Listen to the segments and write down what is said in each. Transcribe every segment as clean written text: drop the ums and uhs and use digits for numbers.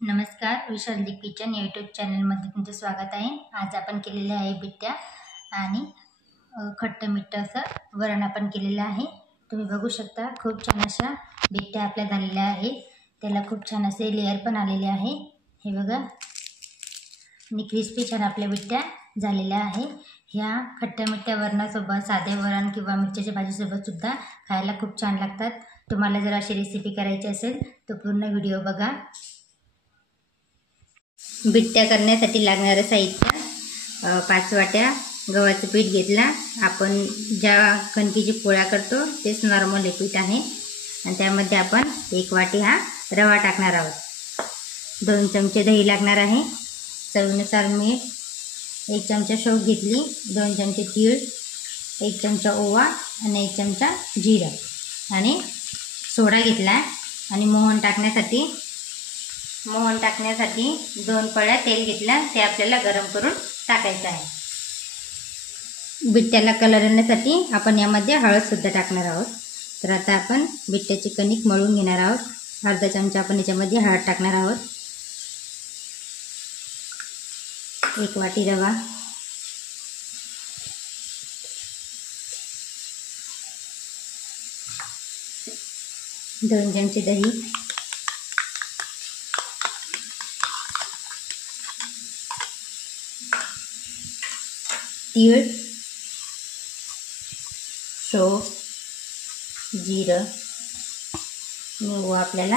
नमस्कार, Vishaldeep kitchen YouTube चॅनलमध्ये तुमचे स्वागत आहे। आज आपण केलेले आहे बिट्ट्या आणि खट्टं मिठ्ठं असं वरण आपण केलेलं आहे। तुम्ही बघू शकता खूप छान अशा बिट्ट्या आपल्या झालेल्या आहेत। त्याला खूप छान असे लेयर पण आलेले आहे। हे बघा आणि क्रिस्पी छान आपल्या बिट्ट्या झालेल्या आहे। ह्या खट्ट्या मिठ्ठ्या वरणासोबत, साधे वरण किंवा मिरच्याच्या भाजीसोबत सुद्धा खायला खूप छान लागतात। तुम्हाला जर अशी रेसिपी करायची असेल तर पूर्ण व्हिडिओ बघा। बिट्ट्या करण्यासाठी लागणारे साहित्य 5 वाट्या गव्हाचं पीठ घेतला। आपण ज्या कणकीची पोळ्या करतो तेच नॉर्मल हे पीठ आहे आणि त्यामध्ये आपण 1 वाटी हा रवा टाकणार आहोत। 2 चमचे दही लागणार आहे, चवीनुसार मीठ, 1 चमचा शेव घेतली, 2 चमचे तीळ, 1 चमचा ओवा आणि 1 चमचा जिरं आणि सोडा घेतला आणि मोहन टाकण्यासाठी 2 पळ्या तेल घेतला। ते आपल्याला गरम करून टाकायचं आहे। बिट्ट्याला कलर येण्यासाठी आपण यामध्ये हळद सुद्धा टाकणार आहोत। तर आता आपण बिट्ट्याची कणिक मळून घेणार आहोत। अर्धा चमचा आपण याच्यामध्ये हळद टाकणार आहोत, 1 वाटी रवा, 2 चमचे दही, तीळ, शेव, जिरं आणि ओवा आपल्याला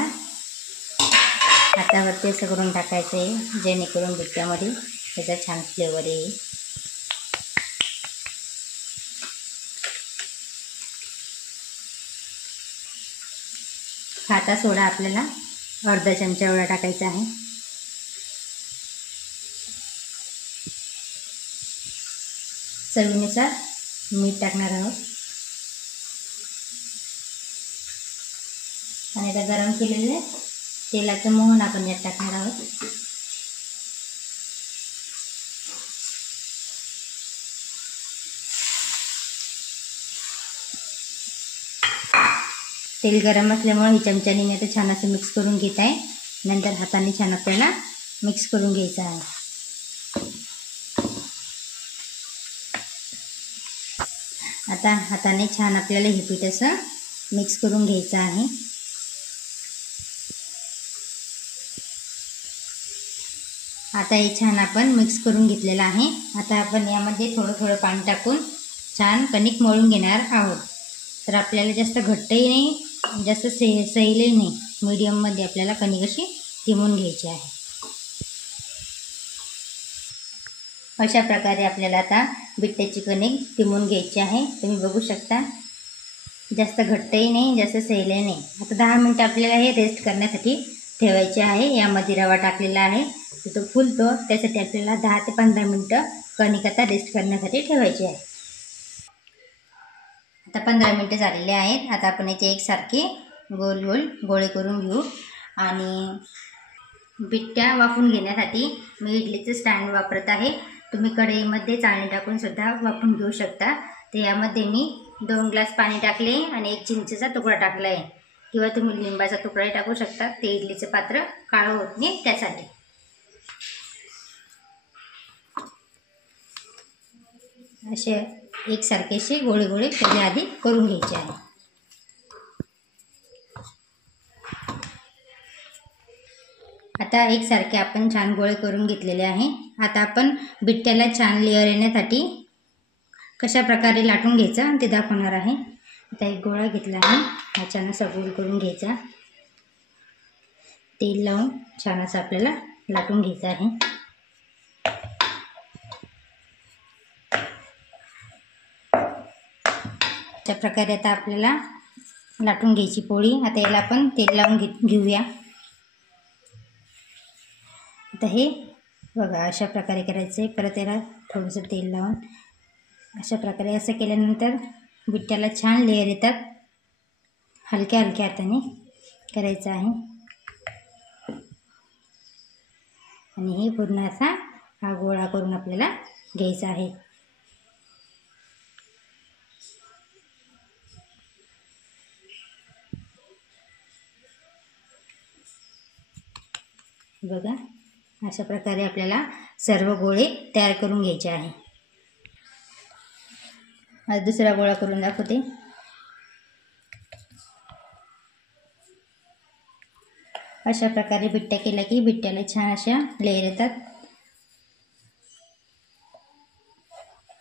हातावरती असं करून टाकायचं आहे, जेणेकरून बिट्ट्यामध्ये त्याचा छान फ्लेवर येईल। खाता सोडा आपल्याला अर्धा चमचा एवढा टाकायचा आहे। चवीनुसार मीठ टाकणार आहोत आणि आता गरम केलेले तेलाचं मोहन आपण यात टाकणार आहोत। तेल गरम असल्यामुळे ही चमच्याने मी आता छान असं मिक्स करून घेत आहे। नंतर हाताने छान आपल्याला मिक्स करून घ्यायचं आहे। आता हाताने छान आपल्याला हे पीठ असं मिक्स करून घ्यायचं आहे। आता हे छान आपण मिक्स करून घेतलेलं आहे। आता आपण यामध्ये थोडं पाणी टाकून छान कणिक मळून घेणार आहोत। तर आपल्याला जास्त घट्टही नाही, जास्त सैलही नाही, मीडियममध्ये आपल्याला कणिक अशी टिमून घ्यायची आहे। अशा प्रकारे आपल्याला आता बिट्ट्याची कणिक टिमून घ्यायची आहे। तुम्ही बघू शकता जास्त घट्टही नाही, जास्त सैलही नाही। आता 10 मिनिटं आपल्याला हे रेस्ट करण्यासाठी ठेवायचे आहे। यामध्ये रवा टाकलेला आहे, तो फुलतो, त्यासाठी आपल्याला 10 ते 15 मिनिटं कणिक आता रेस्ट करण्यासाठी ठेवायची आहे। आता 15 मिनिटं झालेले आहेत। आता आपण याचे एकसारखे गोल गोल गोळे करून घेऊ आणि बिट्ट्या वाफून घेण्यासाठी मी इडलीचं स्टँड वापरत आहे। तुम्ही कढईमध्ये चाळणी टाकून सुद्धा वाफून घेऊ शकता। तर यामध्ये मी 2 ग्लास पाणी टाकले आणि 1 चिंचेचा तुकडा टाकला आहे, किंवा तुम्ही लिंबाचा तुकडाही टाकू शकता। ते इडलीचं पात्र काळं होत नाही त्यासाठी। असे एकसारखेसे गोळे गोळे त्याच्या आधी करून घ्यायचे आहे। आता एकसारखे आपण छान गोळे करून घेतलेले आहे। आता आपण बिट्ट्याला छान लेयर येण्यासाठी कशा प्रकारे लाटून घ्यायचं ते दाखवणार आहे। आता एक गोळा घेतला आहे, हा छान असा गोल करून घ्यायचा, तेल लावून छान असं आपल्याला लाटून घ्यायचं आहे। अशा प्रकारे आता आपल्याला लाटून घ्यायची पोळी। आता याला आपण तेल लावून घेऊया। आता हे बघा अशा प्रकारे करायचं आहे। परत याला थोडंसं तेल लावून अशा प्रकारे असं केल्यानंतर बिट्ट्याला छान लेयर येतात। हलक्या हलक्या हाताने करायचं आहे आणि हे पूर्ण असा हा गोळा करून आपल्याला घ्यायचा आहे। बघा, अशा प्रकारे आपल्याला सर्व गोळे तयार करून घ्यायचे आहे. आज दुसरा गोळा करून दाखवते. अशा प्रकारे बिट्ट्या केल्या की बिट्ट्याला छान अशा लेयर येतात.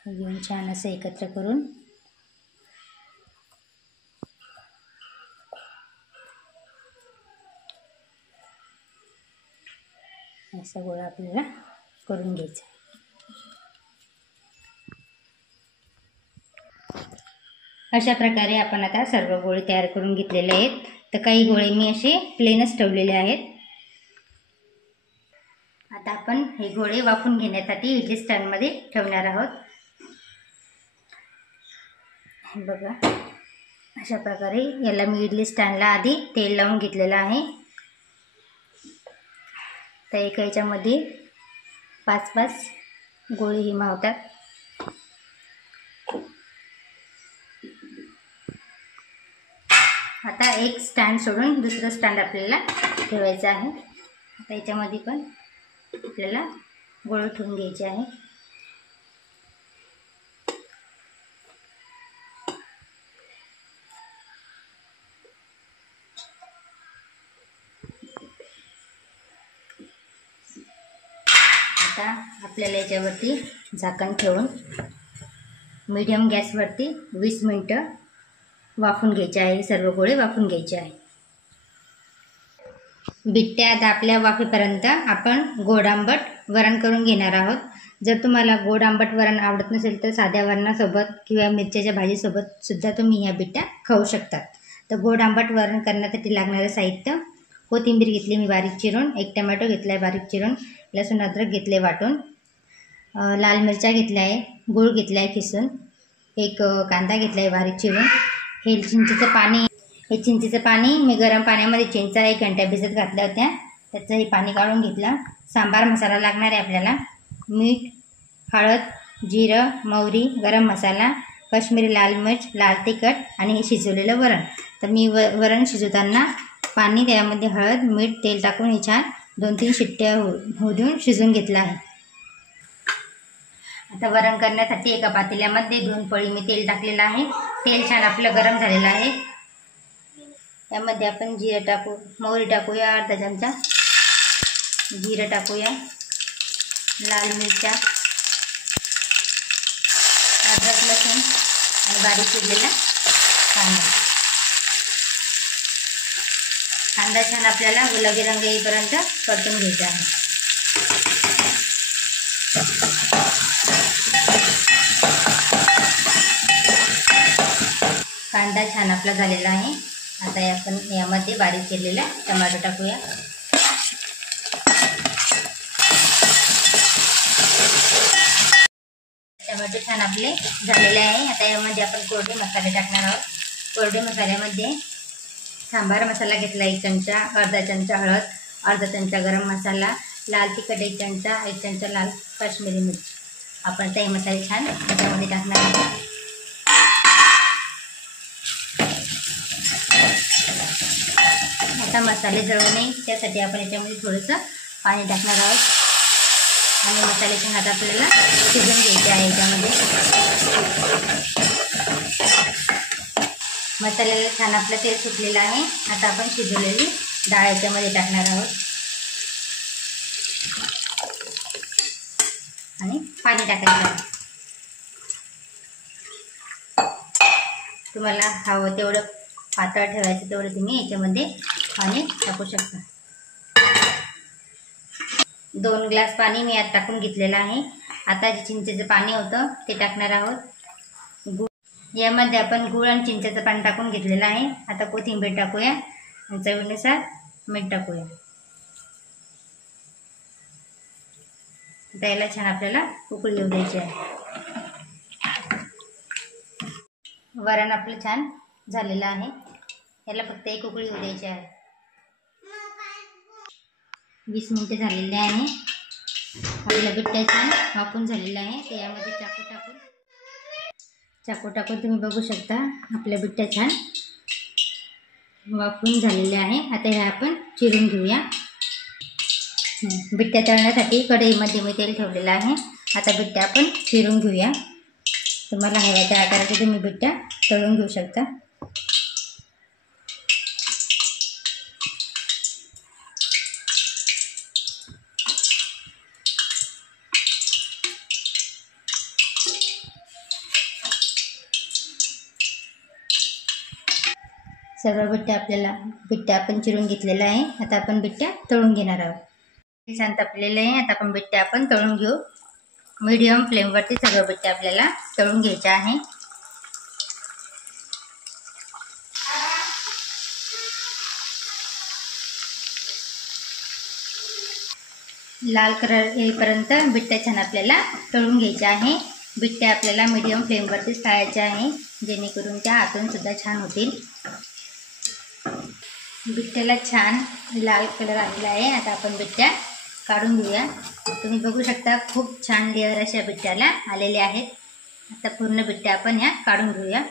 घेऊन छान असं एकत्र करून असा गोळा आपल्याला करून घ्यायचा. अशा प्रकारे आपण आता सर्व गोळे तयार करून घेतलेले आहेत. तर काही गोळे मी असे प्लेनच ठेवलेले आहेत. आता आपण हे गोळे वाफवून घेण्यासाठी इडली स्टँडमध्ये ठेवणार आहोत. बघा, अशा प्रकारे याला मी इडली स्टँडला आधी तेल लावून घेतलेलं आहे. तर एका याच्यामध्ये 5-5 गोळे ही मावतात. आता एक स्टँड सोडून दुसरं स्टँड आपल्याला ठेवायचं आहे. आता याच्यामध्ये पण आपल्याला गोळे ठेवून घ्यायचे आहे. आता आपल्याला याच्यावरती झाकण ठेवून मीडियम गॅसवरती 20 मिनिटं वाफवून घ्यायचे आहे. सर्व गोळे वाफवून घ्यायचे आहे. बिट्ट्या आता आपल्या वाफेपर्यंत आपण गोड आंबट वरण करून घेणार आहोत. जर तुम्हाला गोड आंबट वरण आवडत नसेल तर साध्या वरणासोबत किंवा मिरच्याच्या भाजीसोबत सुद्धा तुम्ही ह्या बिट्ट्या खाऊ शकतात. तर गोड आंबट वरण करण्यासाठी लागणारं साहित्य: कोथिंबीर घेतली मी बारीक चिरून, एक टमॅटो घेतला आहे बारीक चिरून, लसूण अद्रक घेतले वाटून, लाल मिरच्या घेतल्या आहे, गूळ घेतला आहे किसून, एक कांदा घेतला आहे बारीक चिरून. हे चिंचेचं पाणी मी गरम पाण्यामध्ये चिंचा 1 घंटा भिजत घातल्या होत्या. त्याचं हे पाणी काढून घेतलं. सांबार मसाला लागणार आहे आपल्याला: मीठ, हळद, जिरं, मोहरी, गरम मसाला, काश्मीरी लाल मिर्च, लाल तिखट आणि हे शिजवलेलं वरण. तर मी वरण शिजवताना पाणी, त्यामध्ये हळद, मीठ, तेल टाकून हे छान 2-3 शिट्ट्या होऊ देऊन शिजवून घेतलं आहे. आता वरण करण्यासाठी एका पातेल्यामध्ये 2 पळी मी तेल टाकलेलं आहे. तेल छान आपलं गरम झालेलं आहे. यामध्ये आपण जिरं टाकू, मोहरी टाकूया अर्धा चमचा, जिरं टाकूया, लाल मिरच्या, अद्रक, लसूण आणि बारीक चिरलेला कांदा. कांदा छान आपल्याला गुलाबी रंग येईपर्यंत परतून घ्यायचा आहे. कांदा छान आपला झालेला आहे. आता आपण यामध्ये बारीक केलेला टमाटो टाकूया. टमाटो छान आपले झालेले आहे. आता यामध्ये आपण कोरडे मसाले टाकणार आहोत. कोरडे मसाल्यामध्ये सांबार मसाला घेतला 1 चमचा, अर्धा चमचा हळद, अर्धा चमचा गरम मसाला, लाल तिखट 1 चमचा, 1 चमचा लाल काश्मीरी मिरची. आपण ते मसाले छान त्याच्यामध्ये टाकणार आहोत. आता मसाले जळू नये त्यासाठी आपण याच्यामध्ये थोडंसं पाणी टाकणार आहोत आणि मसाले छान आता आपल्याला शिजवून घ्यायचे आहे. याच्यामध्ये मसाल्याला छान आपलं तेल सुटलेलं आहे. आता आपण शिजवलेली डाळ याच्यामध्ये टाकणार आहोत आणि पाणी टाकायचं आहे. तुम्हाला हवं तेवढं पातळ ठेवायचं तेवढं तुम्ही याच्यामध्ये पाणी टाकू शकता. 2 ग्लास पाणी मी यात टाकून घेतलेलं आहे. आता जे चिंचेचं पाणी होतं ते टाकणार आहोत. यामध्ये आपण गूळ आणि चिंचेचं पाणी टाकून घेतलेलं आहे. आता कोथिंबीर टाकूया, चवीनुसार मीठ टाकूया. त्याला छान आपल्याला उकळी येऊ द्यायची आहे. वरण आपलं छान झालेलं आहे. याला फक्त 1 उकळी येऊ द्यायची आहे. 20 मिनिटे झालेले आहे. आपल्या बिट्ट्या छान वाफवून झालेल्या आहे. तर यामध्ये चाकू टाकून तुम्ही बघू शकता आपल्या बिट्ट्या छान वाफवून झालेल्या आहे. आता ह्या आपण चिरून घेऊया. बिट्ट्या तळण्यासाठी कढईमध्ये मी तेल ठेवलेलं आहे। आता बिट्ट्या आपण चिरून घेऊया। तुम्हाला हव्या त्या आकाराचे तुम्ही बिट्ट्या तळून घेऊ शकता। सर्व बिट्ट्या आपण चिरून घेतलेल्या आहे। आता आपण बिट्ट्या तळून घेणार आहोत। छान तापलेले आहे। आता आपण बिट्ट्या आपण तळून घेऊ। मीडियम फ्लेमवरती सर्व बिट्ट्या आपल्याला तळून घ्यायच्या आहे। लाल कलर येईपर्यंत बिट्ट्या छान आपल्याला तळून घ्यायच्या आहे। बिट्ट्या आपल्याला मीडियम फ्लेमवरतीच तळायच्या आहे, जेणेकरून त्या आतून सुद्धा छान होतील। बिट्ट्याला छान लाल कलर आलेला आहे। आता आपण बिट्ट्या काढून घेऊया। तुम्ही बघू शकता खूप छान लेअर अशा बिट्ट्याला आलेले आहेत। आता पूर्ण बिट्ट्या आपण ह्या काढून घेऊया।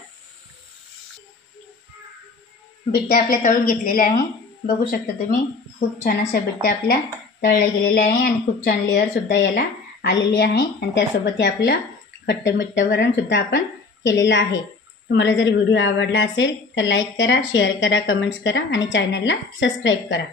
बिट्ट्या आपल्या तळून घेतलेल्या आहे। बघू शकता तुम्ही खूप छान अशा बिट्ट्या आपल्या तळल्या गेलेल्या आहे आणि खूप छान लेअर सुद्धा याला आलेली आहे। आणि त्यासोबत हे आपलं खट्ट मिट्ट वरण सुद्धा आपण केलेलं आहे। तुम्हाला जर व्हिडिओ आवडला असेल तर लाईक करा, शेअर करा, कमेंट्स करा आणि चॅनलला सबस्क्राईब करा।